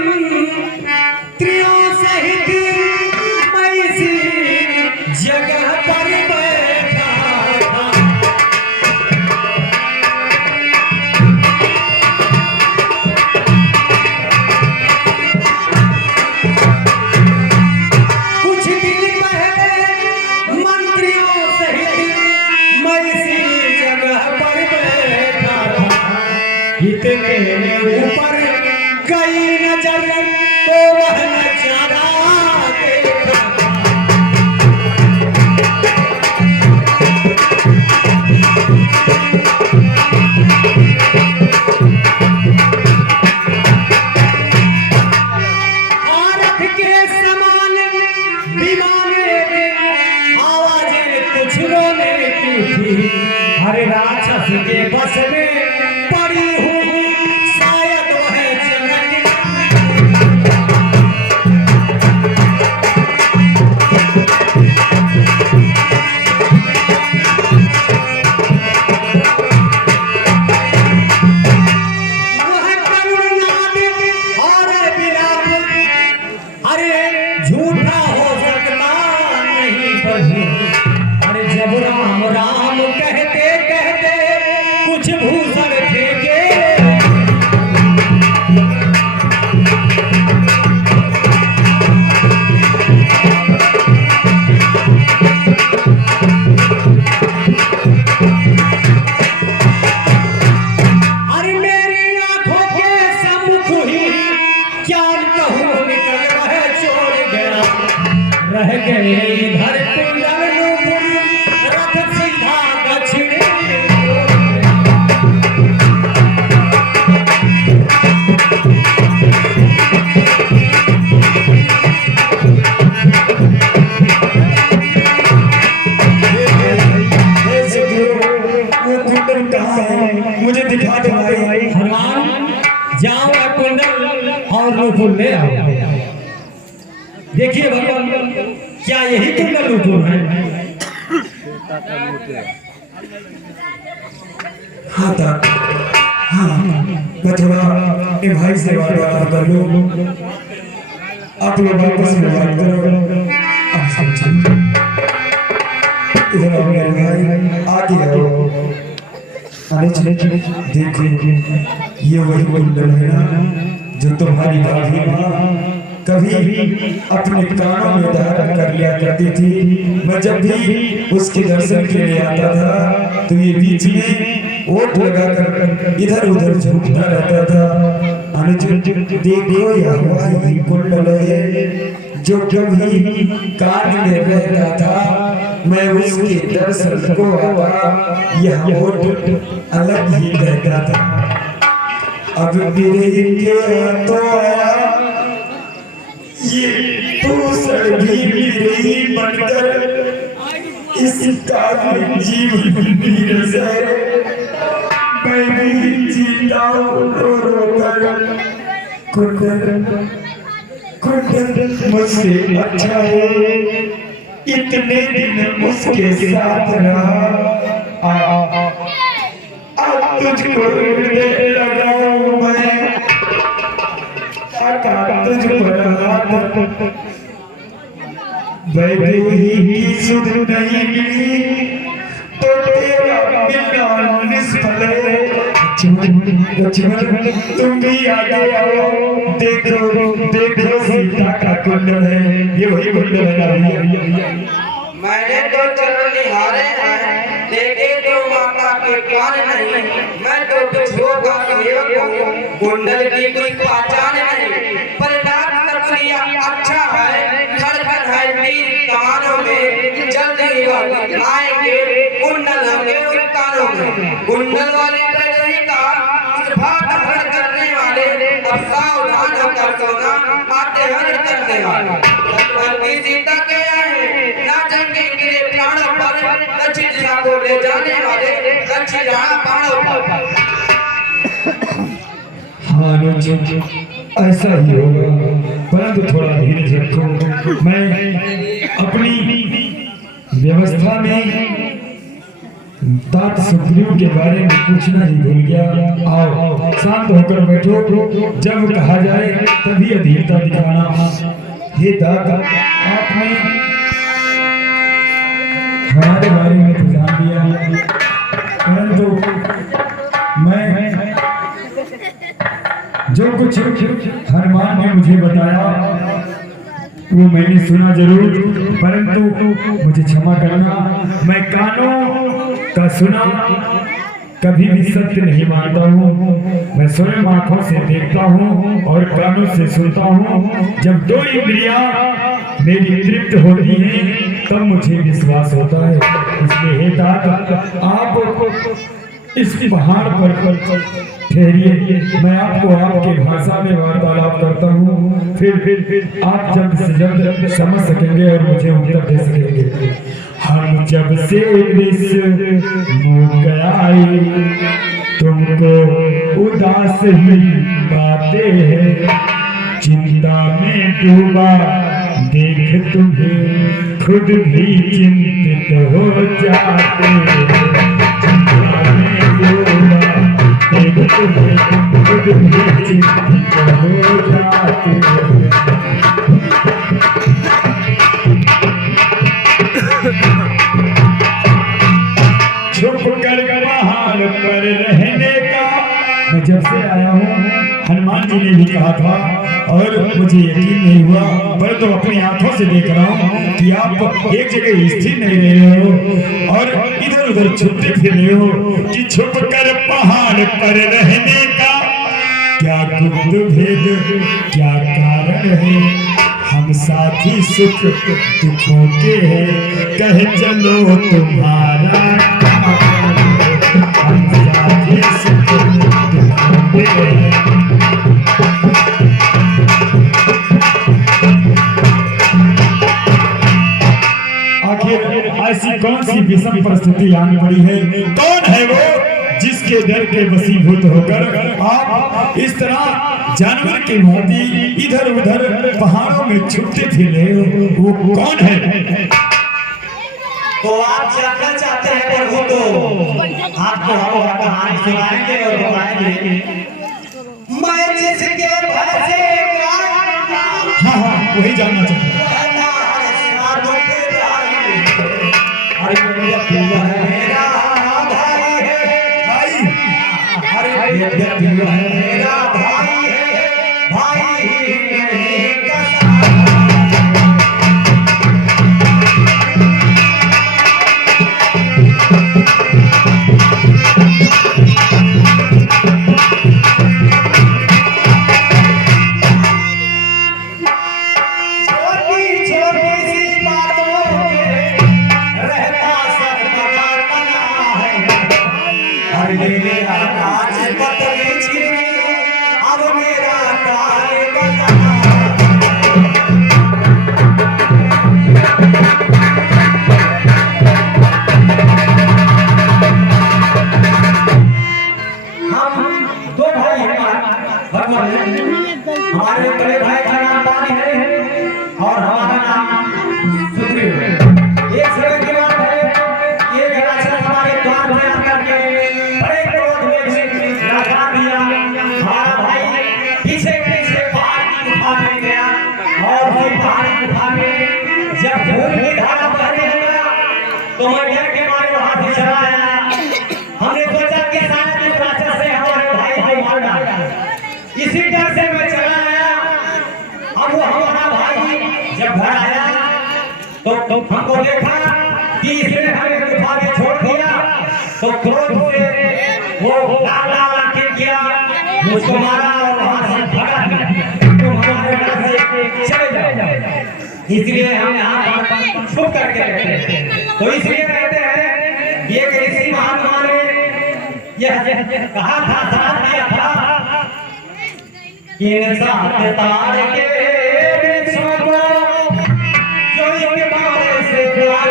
मंत्रियों सहित मैं इसी जगह पर बैठा था। कुछ दिन पहले मंत्रियों सहित मैं इसी जगह पर बैठा था। इतने ऊपर गई नजर तो वह नजारा देखा था। औरत के समान विमाने आवाजें कुछ रोने की थी। हर राक्षस के बस में पड़ी हुई शायद वह जनक। वह करुणानाद और विलाप, अरे झूठा हो सकता नहीं प्रभु। अरे जब राम राम कहते कहते कुछ भूषण फेंके। अरे मेरी आंखों के सम्मुख ही क्या कहूँ निकल वह छोड़ गया। रह गए इधर कुंडल नूपुर, रथ सीधा दक्षिण। मुझे दिखा दो भाई। हनुमान जाओ वह कुंडल और नूपुर ले आओ। देखिए भगवान, क्या यही कुंडल नूपुर है? हाँ था, हाँ मैं थोड़ा इन भाई से बात कर लूँ। आप लोग वापस में बात करो। आप समझो इधर आओ मेरे भाई, आगे आओ। अरे देखो ये वही कुंडल है ना जो तुम्हारी दादी माँ कभी भी अपने कानों में धारण कर लिया करती थी। मैं जब भी उसके दर्शन के लिए आता था तो ये बीच में ओट लगाकर इधर उधर झूमता रहता था। अरे देखो यह वही कुंडल है जो कभी कान में रहता था। मैं उसके दर्शन को आता, यह ओट अलग ही रहता था। अब मेरे के तो आया ये दूसर भी मेरी बनकर इस काबिल जीवन पीर से मैं भी जीता हूँ रो रो कर। कुंडल मुझसे अच्छा है, इतने दिन उसके साथ रहा। अब तुझको लगाऊं मैं तुझ पर हाथ। वैदेही की सुध नहीं मिली तो तेरा मिलना निष्फल है। तुम भी आगे आओ, देखो देखो सीता का कुंडल है। ये वही कुंडल है। मैंने तो चरण निहारे हैं, देखे तो माता के कान नहीं। मैं तो बिछोगा सेवक हूँ, कुंडल की कोई पहचान नहीं। पर नाथ तकुलिया अच्छा है, खड़खड़ है तीर कानों में। जल्दी आएंगे कुंडल हमके उन कानों में। कुंडल वाले प्रगति का भाट हरण करने वाले, अब सावधान होकर सोना, आते हरण करने वाले। सीता के आए ना जंगे गिरे प्राणों पर, दक्षिण दिशा को ले जाने वाले दक्षिण प्राणों पर। हाँ ऐसा ही होगा, परंतु थोड़ा धीरज रखो। मैं अपनी व्यवस्था में तात सुग्रीव के बारे में पूछना ही भूल गया। आओ शांत होकर बैठो, जब कहा जाए तभी धीरता दिखाना। हे दाता, आपने हमारे बारे में तो जान लिया, परंतु मैं जो कुछ हनुमान ने मुझे बताया वो मैंने सुना जरूर, परंतु मुझे क्षमा करना, मैं कानों का सुना कभी भी सत्य नहीं मानता हूँ। मैं स्वयं आंखों से देखता हूँ और कानों से सुनता हूँ। जब दो इंद्रियां मेरी तृप्त होती हैं तब मुझे विश्वास होता है। इसलिए हे दाता, आप इस पहाड़ पर ठहरिए, मैं आपको आपके भाषा में वार्तालाप करता हूँ, फिर आप जल्द से जल्द समझ सकेंगे और मुझे उत्तर दे सकेंगे। हम जब से मुस्कुराए तुमको उदास ही पाते हैं, चिंता में डूबा देख तुम्हें खुद भी चिंतित हो जाते हैं। चिंता में डूबा देख तुम्हें खुद भी चिंतित हो जाते हैं। छुप कर पहाड़ पर रहने का मैं जब से आया हूँ, हनुमान जी ने भी कहा था और मुझे यकीन नहीं हुआ, पर तो अपनी आंखों से देख रहा हूँ कि आप एक जगह स्थिर नहीं रहे हो और इधर उधर छुपते फिर रहे हो। कि छुप कर पहाड़ पर रहने का क्या गुप्त भेद, क्या कारण है, हम साथी सुख दुखों के हैं, कह चलो तुम्हारा हम साथी सुख दुखों के हैं। आखिर ऐसी कौन सी विषम परिस्थिति आने पड़ी है? कौन है वो जिसके डर के वशीभूत होकर आप इस तरह जानवर के भांति इधर उधर पहाड़ों में छुपते फिर रहे हो? वो कौन है? तो आप जानना चाहते हैं प्रभु, तो आपको हम कहानी सुनाएंगे और बताएंगे। मैं जिसके पैसे हाँ वही जानना चाहते हैं। मेरा भाई है, मेरा भाई है, भाई हमारे बड़े भाई का नाम पानी है और हमारा नाम सुग्रीव है। एक समय की बात है, ये राक्षस हमारे द्वार पे आकर के बड़े क्रोध में लगा दिया। हमारा भाई पीछे पीछे पहाड़ की गुफा में गया और वो पहाड़ की गुफा में जब खून की धारा बहने लगा तो मैं डर के मारे वहां से चला आया। हमने सोचा कि शायद इस राक्षस से हमारे भाई को मार डाला, इसी डर से मैं चला आया। अब वो हमारा भाई जब घर आया तो हमको देखा कि इसने हमें गुफा में छोड़ दिया, तो क्रोध से वो लाल आंखें किया, मुझको मारा और वहां से भगा दिया। तो हमारे घर से चले जाओ, इसलिए हम यहाँ पर छुप करके रहते हैं। तो इसलिए रहते हैं, ये ऋषि महात्मा ने यह कहा था, साथ दिया था, इन साथ तार के वृक्षों को जो एक बार से गिरा,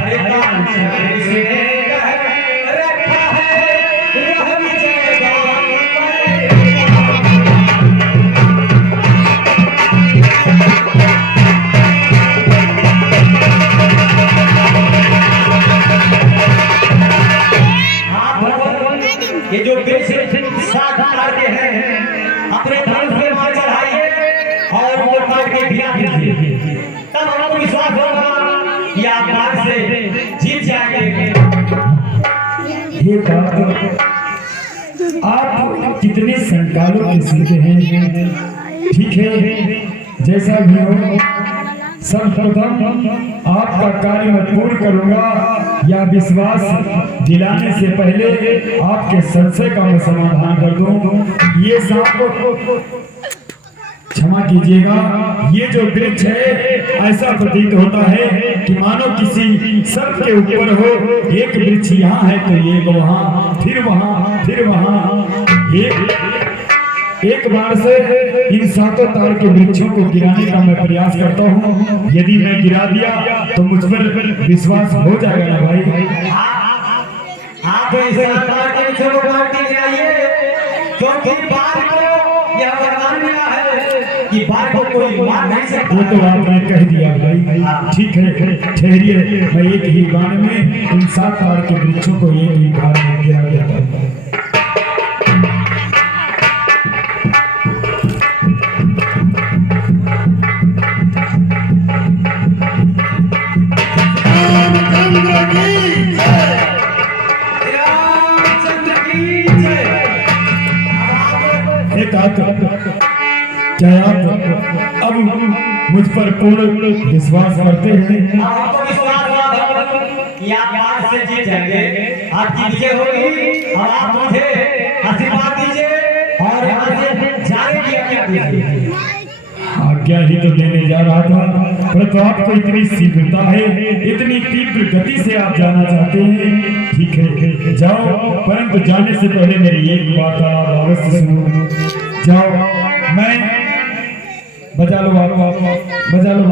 अरे कांचन से रखा है वह विजय गान। ये जो वृक्ष साथ तार के हैं, अपने ये बात आप कितने संकालों के सीखे हैं। ठीक है, जैसा भी हो, सर्वप्रथम आपका कार्य मैं पूर्ण करूंगा या विश्वास दिलाने से पहले आपके संशय का मैं समाधान कर दूं। ये सांप क्षमा कीजिएगा, ये जो वृक्ष है ऐसा प्रतीत होता है कि मानो किसी सर्प के ऊपर हो। एक वृक्ष यहाँ है तो एक वहाँ, फिर वहाँ, फिर वहाँ। एक बार से इन सातों तार के वृक्षों को गिराने का मैं प्रयास करता हूँ। यदि मैं गिरा दिया तो मुझ पर विश्वास हो जाएगा ना भाई। आप इसे तार के वृक्षों को काट के गिराइए, क्योंकि बाघ को यह वरदान मिला है कि बाघ को कोई मार नहीं सकता। वो तो आपने कह दिया भाई। ठीक है, ठहरिए, मैं एक ही बाण में इन सात तार के वृक्षों को एक ही बाण में गिरा देता हूँ। क्या आप अब मुझ पर पूर्ण विश्वास करते हैं? आपको विश्वास कि आप आज से जीत जाएंगे, आपकी विजय होगी और आप मुझे आशीर्वाद दीजिए और यहाँ से जाने की आज्ञा दीजिए। आज्ञा ही तो देने जा रहा था, परंतु आपको इतनी शीघ्रता है, इतनी तीव्र गति से आप जाना चाहते हैं। ठीक है, जाओ, परंतु जाने से पहले मेरी एक बात आप अवश्य सुनो। जाओ, मैं बजा लो, बजा लो।